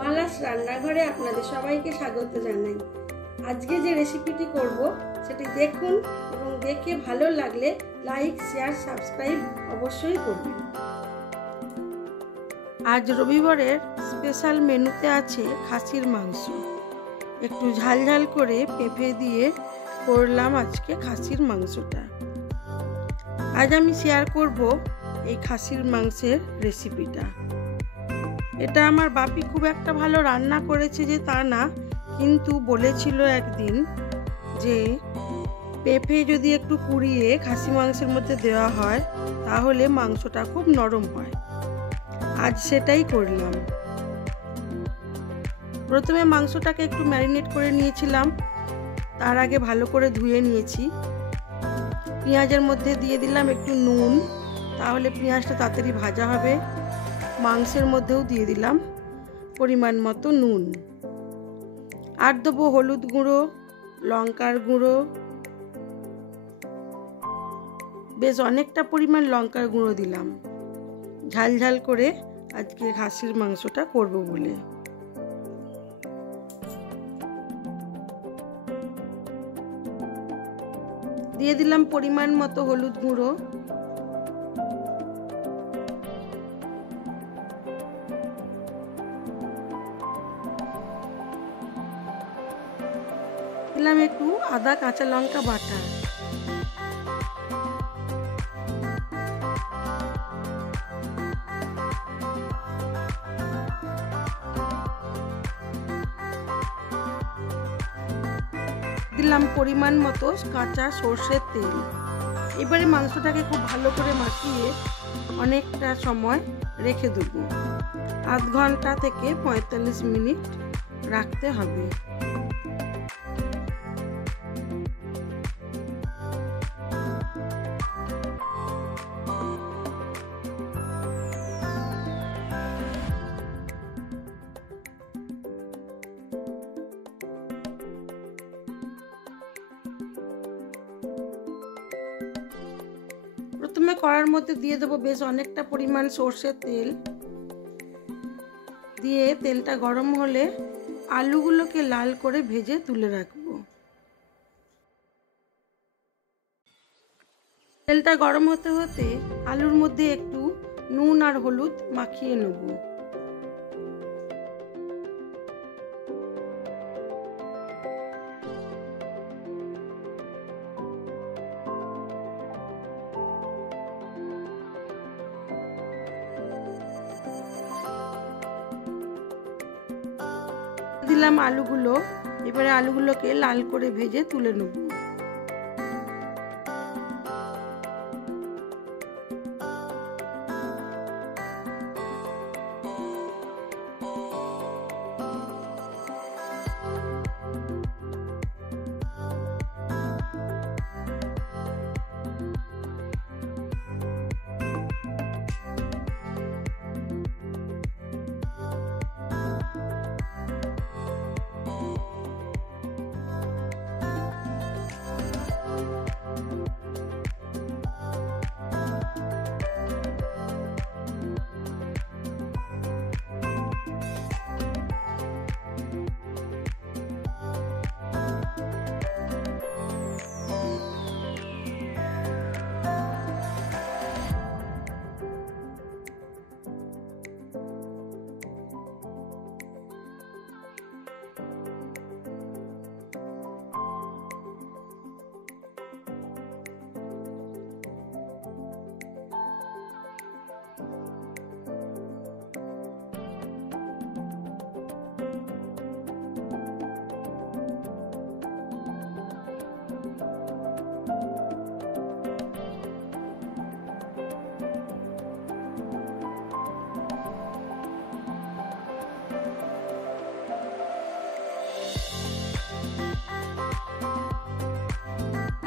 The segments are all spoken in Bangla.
মালাস রান্নাঘরে আপনাদের সবাইকে স্বাগত জানাই। আজকে যে রেসিপিটি করব সেটি দেখুন এবং দেখে ভালো লাগলে লাইক, শেয়ার, সাবস্ক্রাইব অবশ্যই করবেন। আজ রবিবারের স্পেশাল মেনুতে আছে খাসির মাংস। একটু ঝালঝাল করে পেঁপে দিয়ে করলাম আজকে খাসির মাংসটা। আজ আমি শেয়ার করব এই খাসির মাংসের রেসিপিটা। এটা আমার বাপি খুব একটা ভালো রান্না করেছে যে তা না, কিন্তু বলেছিল একদিন যে পেঁপে যদি একটু কুড়িয়ে খাসি মাংসের মধ্যে দেওয়া হয় তাহলে মাংসটা খুব নরম হয়। আজ সেটাই করলাম। প্রথমে মাংসটাকে একটু ম্যারিনেট করে নিয়েছিলাম, তার আগে ভালো করে ধুয়ে নিয়েছি। পেঁয়াজের মধ্যে দিয়ে দিলাম একটু নুন, তাহলে পেঁয়াজটা তাড়াতাড়ি ভাজা হবে। মাংসের মধ্যেও দিয়ে দিলাম পরিমাণ মতো নুন, আর দেবো হলুদ গুঁড়ো, লঙ্কার গুঁড়ো, বেশ অনেকটা পরিমাণ লঙ্কার গুঁড়ো দিলাম, ঝাল ঝাল করে আজকে খাসির মাংসটা করব বলে। দিয়ে দিলাম পরিমাণ মতো হলুদ গুঁড়ো, দিলাম একটু আদা কাঁচা লঙ্কা বাটা, দিলাম পরিমাণ মতো কাঁচা সর্ষের তেল। এবারে মাংসটাকে খুব ভালো করে মাখিয়ে অনেকটা সময় রেখে দেবো। আধ ঘন্টা থেকে 45 মিনিট রাখতে হবে। প্রথমে কড়ার মধ্যে দিয়ে দেবো বেশ অনেকটা পরিমাণ সর্ষের তেল। দিয়ে তেলটা গরম হলে আলুগুলোকে লাল করে ভেজে তুলে রাখবো। তেলটা গরম হতে হতে আলুর মধ্যে একটু নুন আর হলুদ মাখিয়ে নেব। দিলাম আলুগুলো। এবারে আলুগুলোকে লাল করে ভেজে তুলে নেব।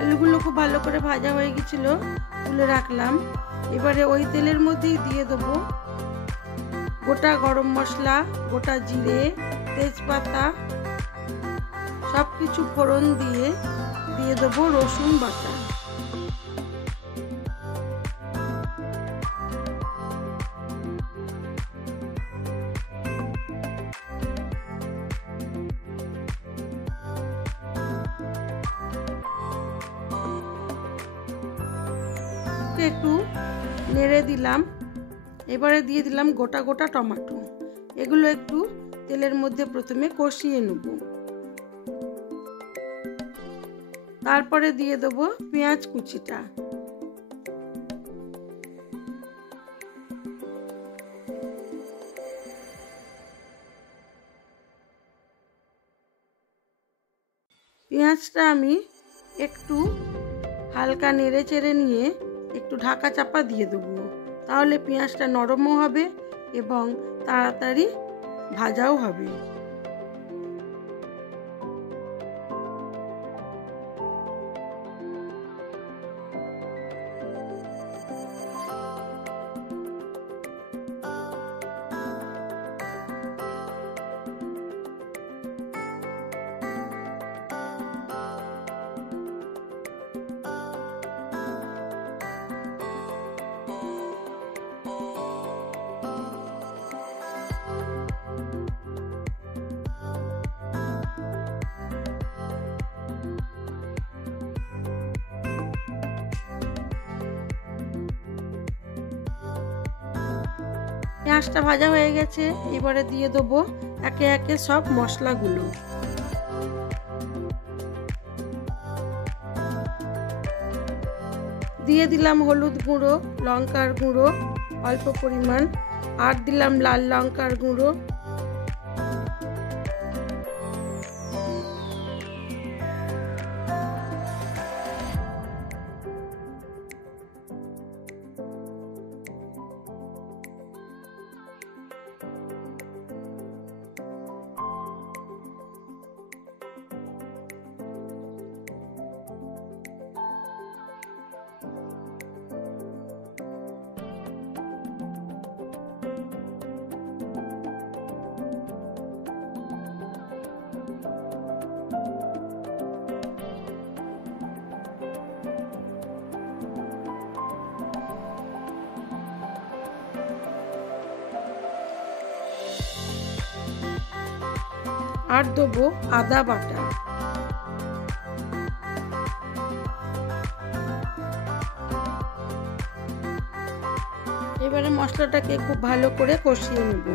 আলুগুলো খুব ভালো করে ভাজা হয়ে গেছিল, তুলে রাখলাম। এবারে ওই তেলের মধ্যেই দিয়ে দেবো গোটা গরম মশলা, গোটা জিরে, তেজপাতা, সব কিছু ফোড়ন দিয়ে দেবো রসুন বাটা। পেঁয়াজটাকে একটু নেড়ে দিলাম। এবারে দিয়ে দিলাম গোটা গোটা টমেটো। এগুলো একটু তেলের মধ্যে প্রথমে কষিয়ে নেব। তারপরে দিয়ে দেবো পেঁয়াজ কুচিটা। পেঁয়াজটা আমি একটু হালকা নেড়ে চেড়ে নিয়ে একটু ঢাকা চাপা দিয়ে দেবো। তাহলে পেঁয়াজটা নরমও হবে এবং তাড়াতাড়ি ভাজাও হবে। পেঁয়াজটা ভাজা হয়ে গেছে। এবারে দিয়ে দেবো একে একে সব মশলাগুলো। দিয়ে দিলাম হলুদ গুঁড়ো, লঙ্কার গুঁড়ো অল্প পরিমাণ, আর দিলাম লাল লঙ্কার গুঁড়ো, আর দেবো আদা বাটা। এবারে মশলাটাকে খুব ভালো করে কষিয়ে নেব।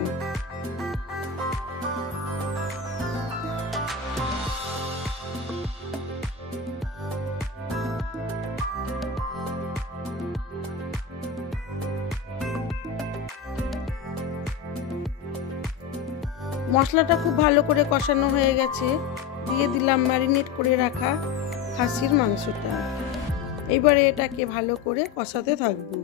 মশলাটা খুব ভালো করে কষানো হয়ে গেছে। দিয়ে দিলাম ম্যারিনেট করে রাখা খাসির মাংসটা। এবারে এটাকে ভালো করে কষাতে থাকবো।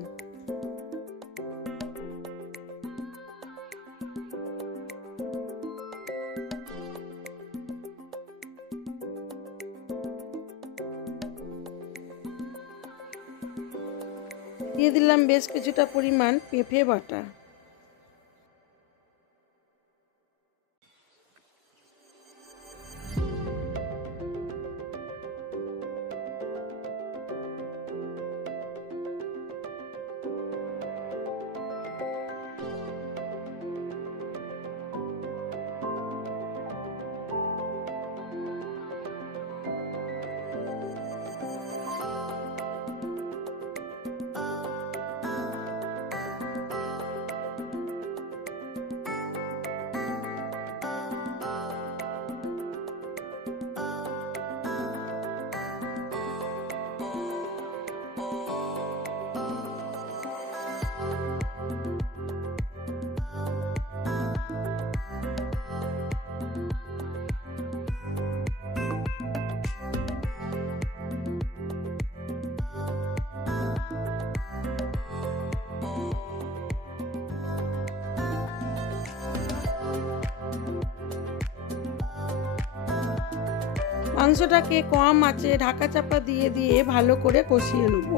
দিয়ে দিলাম বেশ কিছুটা পরিমাণ পেঁপে বাটা। মাংসটাকে কম আঁচে ঢাকা চাপা দিয়ে দিয়ে ভালো করে কষিয়ে নেব।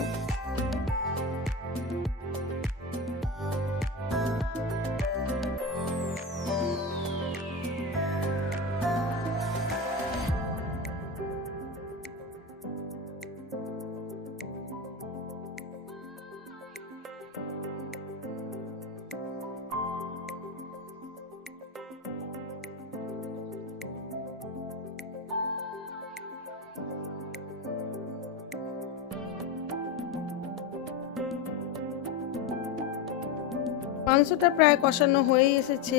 মাংসটা প্রায় কষানো হয়ে এসেছে।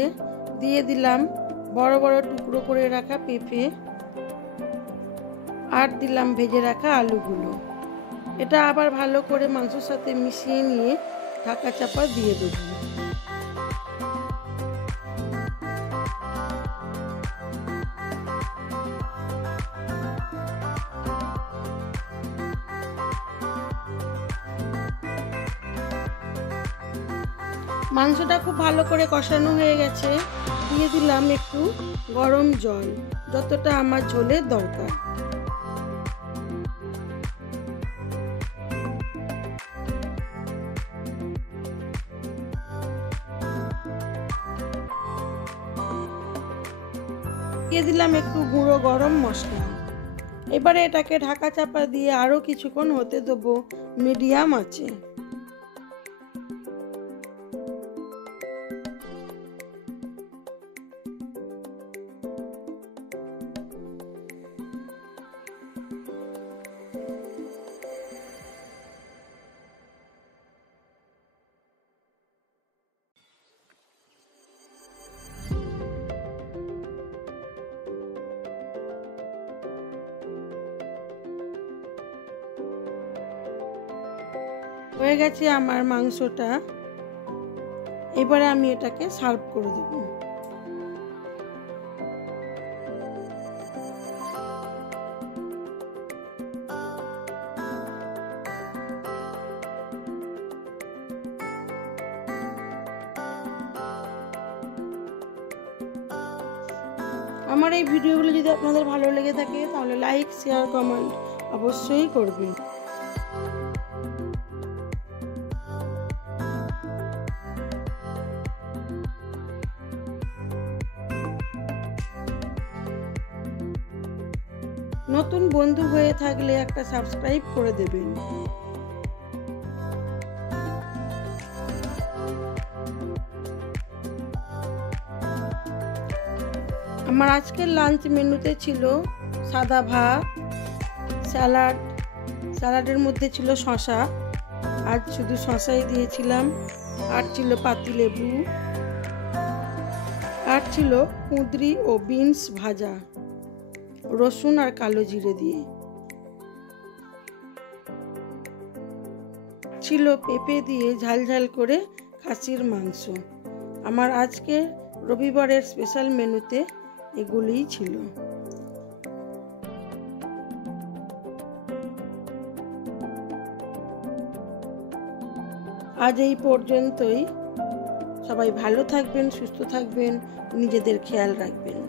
দিয়ে দিলাম বড় বড় টুকরো করে রাখা পেঁপে আর দিলাম ভেজে রাখা আলুগুলো। এটা আবার ভালো করে মাংসের সাথে মিশিয়ে নিয়ে ঢাকা চাপা দিয়ে দেব। মাংসটা খুব ভালো করে কষানো হয়ে গেছে। দিয়ে দিলাম একটু গরম জল, যতটা আমার ঝোলের দরকার। দিয়ে দিলাম একটু গুঁড়ো গরম মশলা। এবারে এটাকে ঢাকা চাপা দিয়ে আরো কিছুক্ষণ হতে দেবো মিডিয়াম আঁচে। হয়ে গেছে আমার মাংসটা। এবারে আমি এটাকে সার্ভ করে দেব। আমার এই ভিডিওগুলো যদি আপনাদের ভালো লেগে থাকে তাহলে লাইক, শেয়ার, কমেন্ট অবশ্যই করবেন। নতুন বন্ধু হয়ে থাকলে একটা সাবস্ক্রাইব করে দেবেন। আমার আজকের লাঞ্চ মেনুতে ছিল সাদা ভাত, স্যালাডের মধ্যে ছিল শসা, আজ শুধু শসাই দিয়েছিলাম, আর ছিল পাতিলেবু, আর ছিল কুঁদরি ও বিনস ভাজা রসুন আর কালো জিরে দিয়ে, ছিল পেঁপে দিয়ে ঝাল ঝাল করে খাসির মাংস। আমার আজকে রবিবারের স্পেশাল মেনুতে এগুলিই ছিল। আজ এই পর্যন্তই। সবাই ভালো থাকবেন, সুস্থ থাকবেন, নিজেদের খেয়াল রাখবেন।